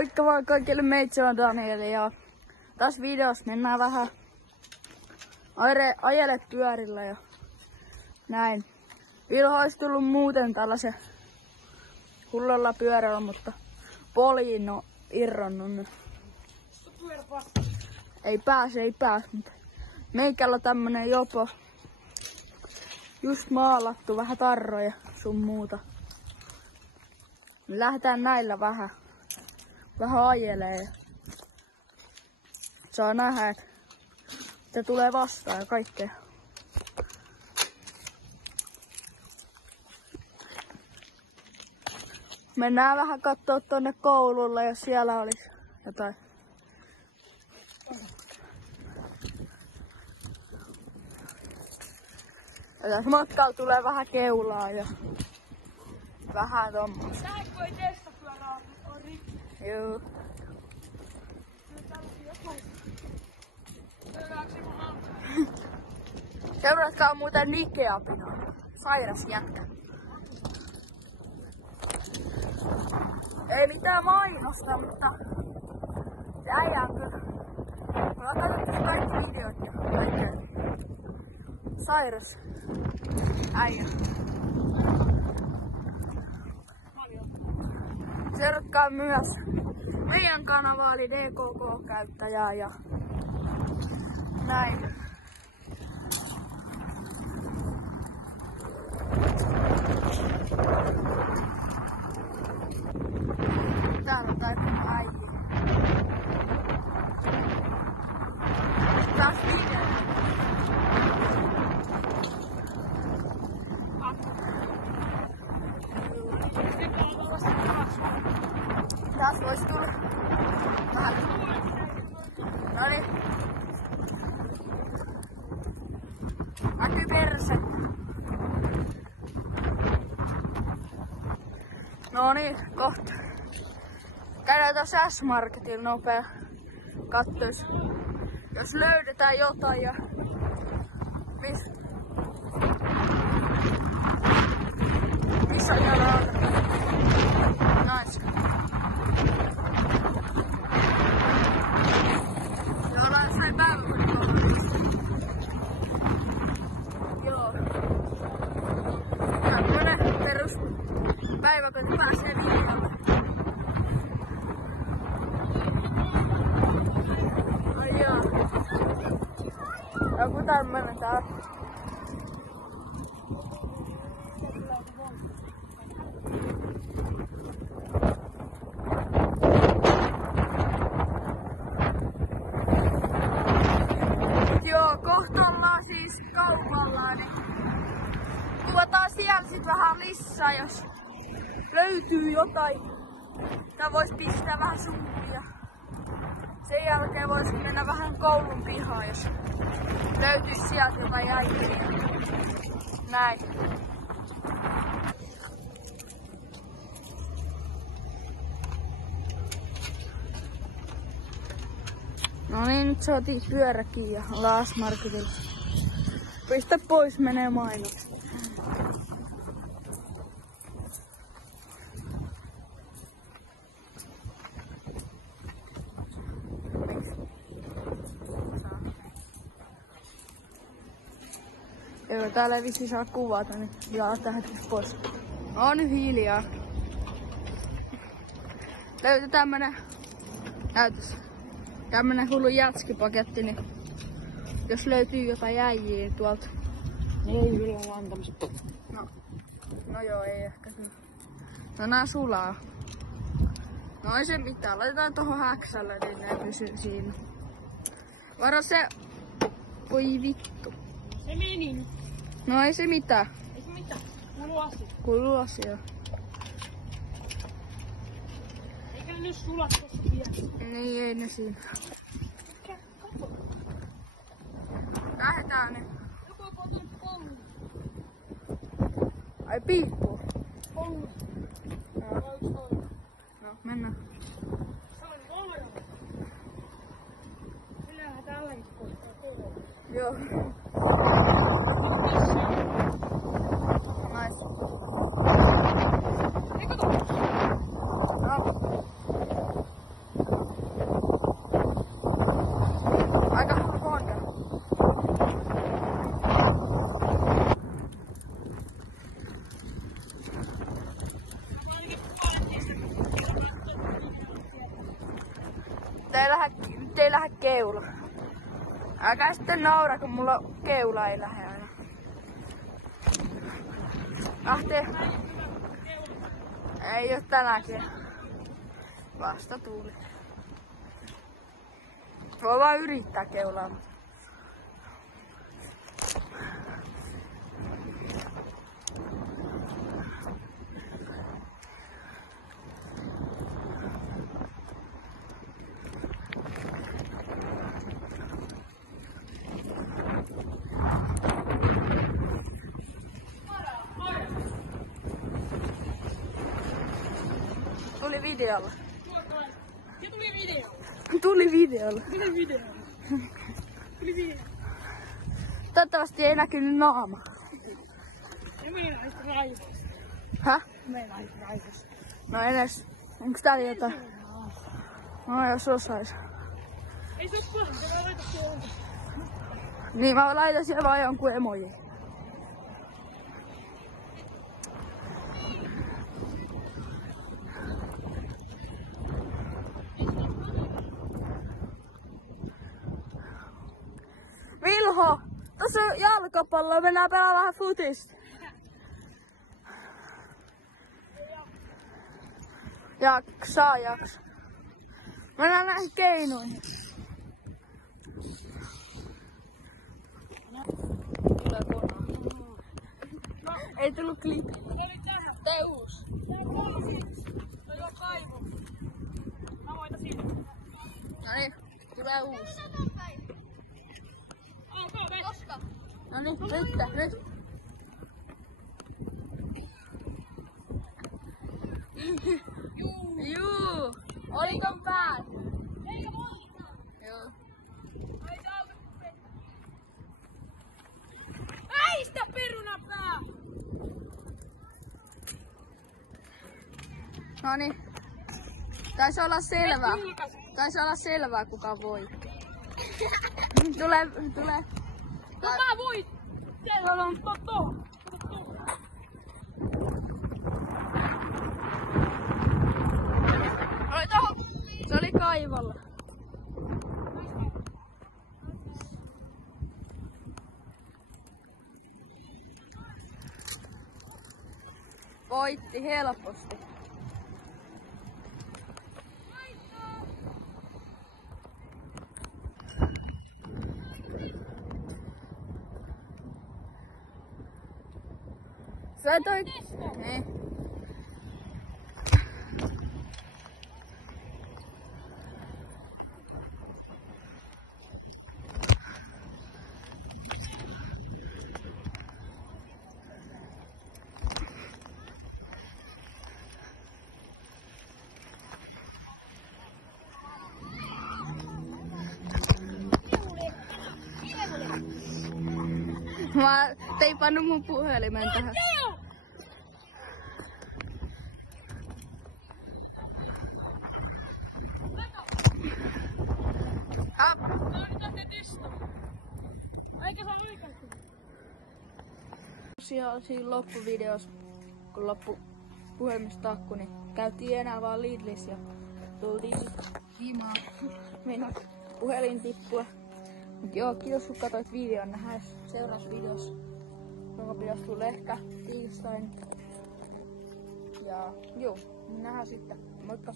Moikka vaan kaikille, meitsi on Danieli ja tässä videossa mennään vähän ajele pyörillä ja näin. Ilho olisi tullut muuten tällaisen hullulla pyörällä, mutta poliin on irronnut. Ei pääse, mutta meikällä on tämmönen jopo just maalattu, vähän tarroja sun muuta. Me lähdetään näillä vähän ajelee. Saa nähdä, että se tulee vastaan ja kaikkea. Mennään vähän kattoo tonne koululle, jos siellä olisi jotain. Ja tässä matkalla tulee vähän keulaa ja vähän tommoista. Tää voi testapyörää, on rikki. Joo. Seuratkaa muuten Nikea pihaa. Sairas jätkä. Ei mitään mainosta, mutta se äijä on kyllä. Me ollaan katsottu kaikki videot ja kaikkea. Sairas äijä. Seuratkaa myös meidän kanavaa eli DKK-käyttäjää ja näin. Täällä on kaikki äijä. Taas video. Taas vois tulla vähän. Noniin. Näkyy perse. Noniin, kohta. Käydään tuossa S-Marketilla nopea. Kattois, jos löydetään jotain ja missä täällä on? Nice. Ja ollaan jossain päiväkodikohdassa. Joo. Tämmönen perus päiväkoti pääsee videolle. Ai joo. Joku tämmönen täällä. Joo, kohta ollaan siis kaupalla, niin kuvataan siellä sit vähän lisää, jos löytyy jotain. Tää vois pistää vähän suuhun. Sen jälkeen voisi mennä vähän koulun pihaan, jos löytyisi sieltä jotain jäikiä. Näin. No niin, nyt saatiin pyöräkin ja ollaan S-Marketilla. Pistä pois, menee mainokset. Joo, täällä ei vissi saa kuvata, niin jaa tähänkin pois. On nyt hiljaa. Löytyi tämmönen, näytös. Tämmönen hullu jätskipaketti, niin jos löytyy jotain jäijiä tuolta. Ei kyllä antamista. No joo, ei ehkä kyllä. No nää sulaa. No ei se mitään, laitetaan tohon häksälle, niin ne pysyy siinä. Varo se... Voi vittu. Se meni nyt. No ei se mitään. Ei se mitään. Kuuluu asia. Kuuluu asia. Eikä ne nyt sulaa tossa vielä. Niin, ei ne siinä. Lähetään ne. Joku on poltanut koulun. Ai piippuu. Koulun. No, mennään. Se on koulun. Kyllähän tälläkin koittaa koulun. Joo. Nice. Ei kato. No. Nyt ei lähde keula. Älkää sitten naura, kun mulla keula ei lähde aina. Lähtee. Ei oo tänäkin. Vasta tuli. Voi vaan yrittää keulaa. Tuli videolla. Ja tuli video. Tuli videolla. Tuli video. Tuli video. Toivottavasti ei näkynyt naama. Ja meinaisit raivos. Häh? Meinaisit raivos. No edes. Onks täällä jotain? No jos osais. Ei se oo paha, se voi laittaa tuohon. Niin mä laitan siellä vaan jonkun emoji. Vilho! Tässä on jalkapallo, mennään pelaamaan vähän futista. Jaksa. Mennään näihin keinoihin. Tulee kona. No, ei tullut klippi. Tee uus. No joo, kaivo. Mä voitan sinne. Noniin, tulee uus. Alkaa vettä. Koska? Noniin, nyt. Juu. Oliko päät? Joo. Väistä perunapää! Noniin. Taisi olla selvää kuka voi. Tulee. No mä voin! Siellä on toto! Oli tohon. Se oli kaivolla. Voitti helposti. Sä toi... Niin. Mä teipannut mun puhelimen tähän. Tosiaan siinä loppuvideossa, kun loppu puhelimesta akku, niin käytiin enää vaan Lidlissä ja tultiin himaan. Meidän puhelin tippua. Mut joo, kiitos kun katsoit videon. Nähdään seuraavassa videossa, jonka pitäisi tulla ehkä tiistain. Ja joo, nähdään sitten. Moikka!